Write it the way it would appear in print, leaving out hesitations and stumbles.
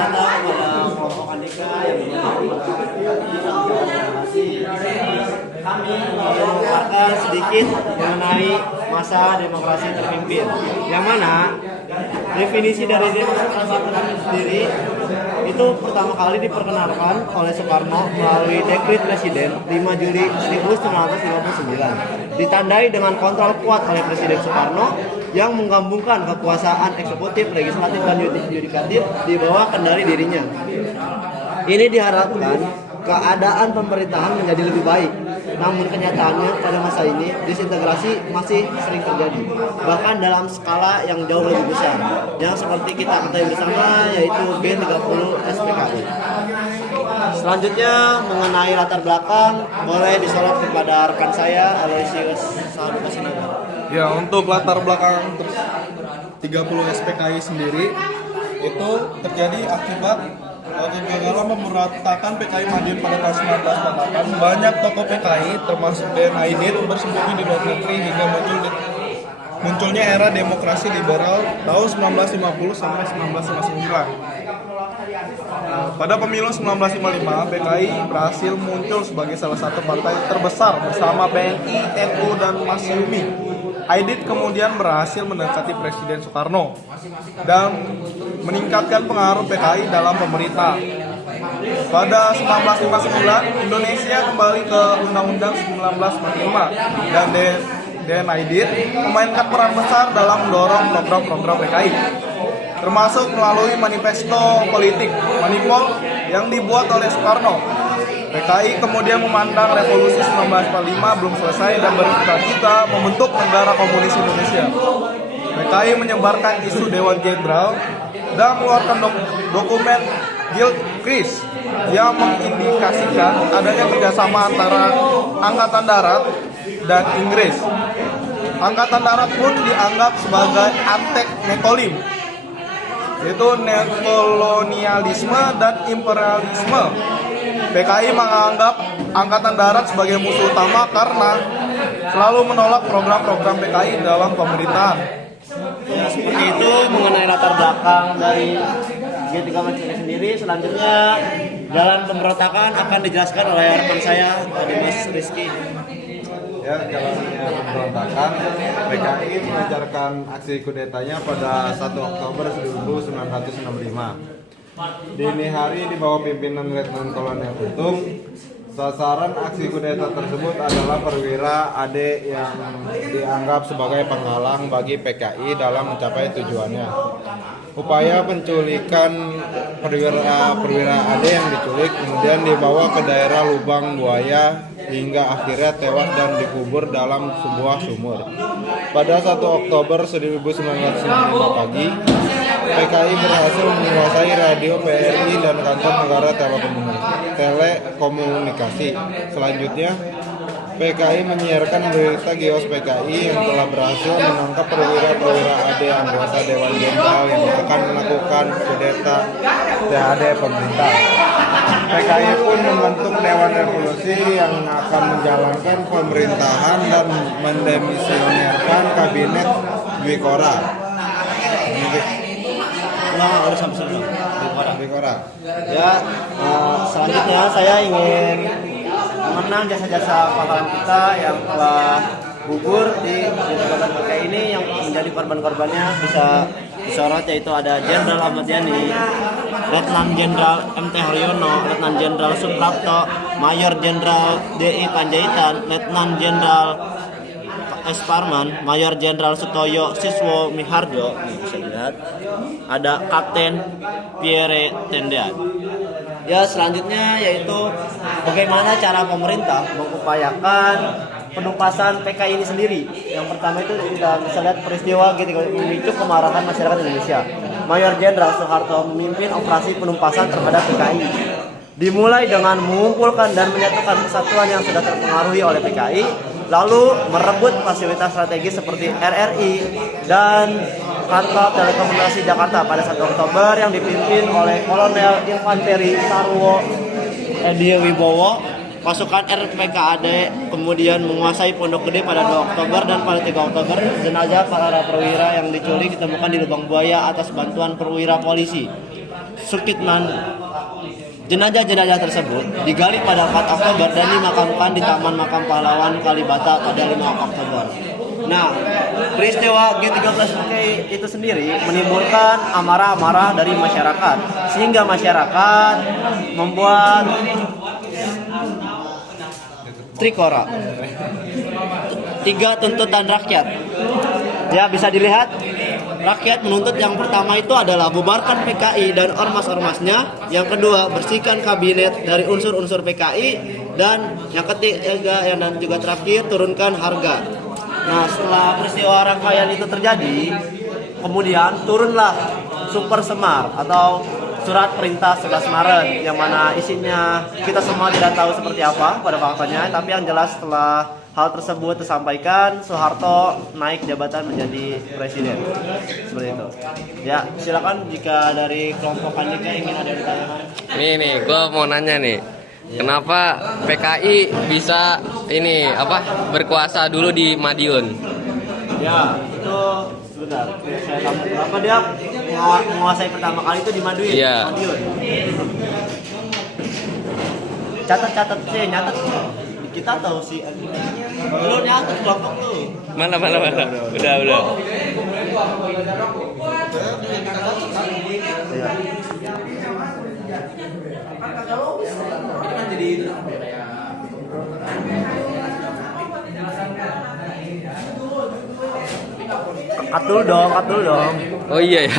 datang kepada kelompok Andika kami memaparkan sedikit mengenai masa demokrasi terpimpin, yang mana definisi dari demokrasi terpimpin sendiri itu pertama kali diperkenalkan oleh Soekarno melalui dekret Presiden 5 Juli 1959, ditandai dengan kontrol kuat oleh Presiden Soekarno yang menggabungkan kekuasaan eksekutif, legislatif, dan yudikatif di bawah kendali dirinya. Ini diharapkan keadaan pemerintahan menjadi lebih baik. Namun kenyataannya pada masa ini disintegrasi masih sering terjadi, bahkan dalam skala yang jauh lebih besar, yang seperti kita ketahui bersama, yaitu B30 SPKI. Selanjutnya mengenai latar belakang, boleh disorot kepada rekan saya Aloysius Salbuka Sinaga. Ya, untuk latar belakang 30 SPKI sendiri itu terjadi akibat kegagalan memeratakan PKI Madiun pada tahun 1948. Banyak tokoh PKI termasuk Dan Aidit bersembunyi di luar negeri hingga munculnya era demokrasi liberal tahun 1950 sampai 1959. Pada pemilu 1955, PKI berhasil muncul sebagai salah satu partai terbesar bersama BNI, NU, dan Masyumi. Aidit kemudian berhasil mendekati Presiden Soekarno dan meningkatkan pengaruh PKI dalam pemerintah. Pada 1959, Indonesia kembali ke Undang-Undang 1945 dan Dan Aidit memainkan peran besar dalam mendorong program-program PKI, termasuk melalui manifesto politik Manipol yang dibuat oleh Soekarno. PKI kemudian memandang revolusi 1945 belum selesai dan bercita-cita membentuk negara komunis Indonesia. PKI menyebarkan isu Dewan Jenderal dan mengeluarkan dokumen Gilchrist yang mengindikasikan adanya kerjasama antara Angkatan Darat dan Inggris. Angkatan Darat pun dianggap sebagai antek nekolim, yaitu neokolonialisme dan imperialisme. PKI menganggap Angkatan Darat sebagai musuh utama karena selalu menolak program-program PKI dalam pemerintahan. Ya, seperti itu mengenai latar belakang dari G30 sendiri. Selanjutnya jalan pemberontakan akan dijelaskan oleh rekan saya, Mas Rizky. Ya, jalannya pemberontakan, PKI melancarkan aksi kudetanya pada 1 Oktober 1965. Dini hari di bawah pimpinan Letnan Kolonel Untung. Sasaran aksi kudeta tersebut adalah perwira AD yang dianggap sebagai penghalang bagi PKI dalam mencapai tujuannya. Upaya penculikan perwira AD yang diculik kemudian dibawa ke daerah Lubang Buaya hingga akhirnya tewas dan dikubur dalam sebuah sumur. Pada 1 Oktober 1995 pagi, PKI berhasil menguasai radio PRI dan kantor negara telekomunikasi. Selanjutnya, PKI menyiarkan berita Gios PKI yang telah berhasil menangkap perwira-perwira AD anggota Dewan Jenderal yang akan melakukan kudeta terhadap pemerintah. PKI pun membentuk Dewan Revolusi yang akan menjalankan pemerintahan dan mendemisionerkan kabinet Dwi Kora. Ya, selanjutnya saya ingin mengenang jasa-jasa pahlawan kita yang telah gugur di perjuangan PKI ini. Yang menjadi korban-korbannya bisa disorot, yaitu ada Jenderal Ahmad Yani, Letnan Jenderal MT Haryono, Letnan Jenderal Suprapto, Mayor Jenderal DI Panjaitan, Letnan Jenderal S. Parman, Mayor Jenderal Sutoyo Siswo Miharjo, bisa dilihat. Ada Kapten Pierre Tendean. Ya, selanjutnya yaitu bagaimana cara pemerintah mengupayakan penumpasan PKI ini sendiri. Yang pertama itu kita bisa lihat peristiwa ketika memicu kemarahan masyarakat Indonesia. Mayor Jenderal Soeharto memimpin operasi penumpasan terhadap PKI. Dimulai dengan mengumpulkan dan menyatukan kesatuan yang sudah terpengaruhi oleh PKI, lalu merebut fasilitas strategis seperti RRI dan kantor telekomunikasi Jakarta pada 1 Oktober yang dipimpin oleh Kolonel Infanteri Sarwo Edi Wibowo. Pasukan RPKAD kemudian menguasai Pondok Gede pada 2 Oktober dan pada 3 Oktober jenazah para perwira yang diculik ditemukan di Lubang Buaya atas bantuan perwira polisi. Sulkitman. Jenazah-jenazah tersebut digali pada 4 Oktober dan dimakamkan di Taman Makam Pahlawan Kalibata pada 5 Oktober. Nah, peristiwa G13 PKI itu sendiri menimbulkan amarah-amarah dari masyarakat, sehingga masyarakat membuat Trikora, 3 tuntutan rakyat. Ya, bisa dilihat, rakyat menuntut yang pertama itu adalah bubarkan PKI dan ormas-ormasnya. Yang kedua, bersihkan kabinet dari unsur-unsur PKI. Dan yang ketiga dan juga terakhir, turunkan harga. Nah, setelah peristiwa rangkaian itu terjadi, kemudian turunlah Super Semar atau surat perintah 11 Maret yang mana isinya kita semua tidak tahu seperti apa pada faktanya, tapi yang jelas setelah hal tersebut disampaikan, Soeharto naik jabatan menjadi presiden. Seperti itu. Ya, silakan jika dari kelompok Andika ingin ada pertanyaan. Nih, gue mau nanya nih. Kenapa PKI bisa berkuasa dulu di Madiun? Ya, itu sebentar. Saya tahu kenapa dia menguasai pertama kali itu di Madiun. Iya. Madiun. Catat sih, nyatet. Kita tahu sih. Lu nyatet kelompok lu. Mana. Udah. Ya. Cut dulu dong. Oh iya ya.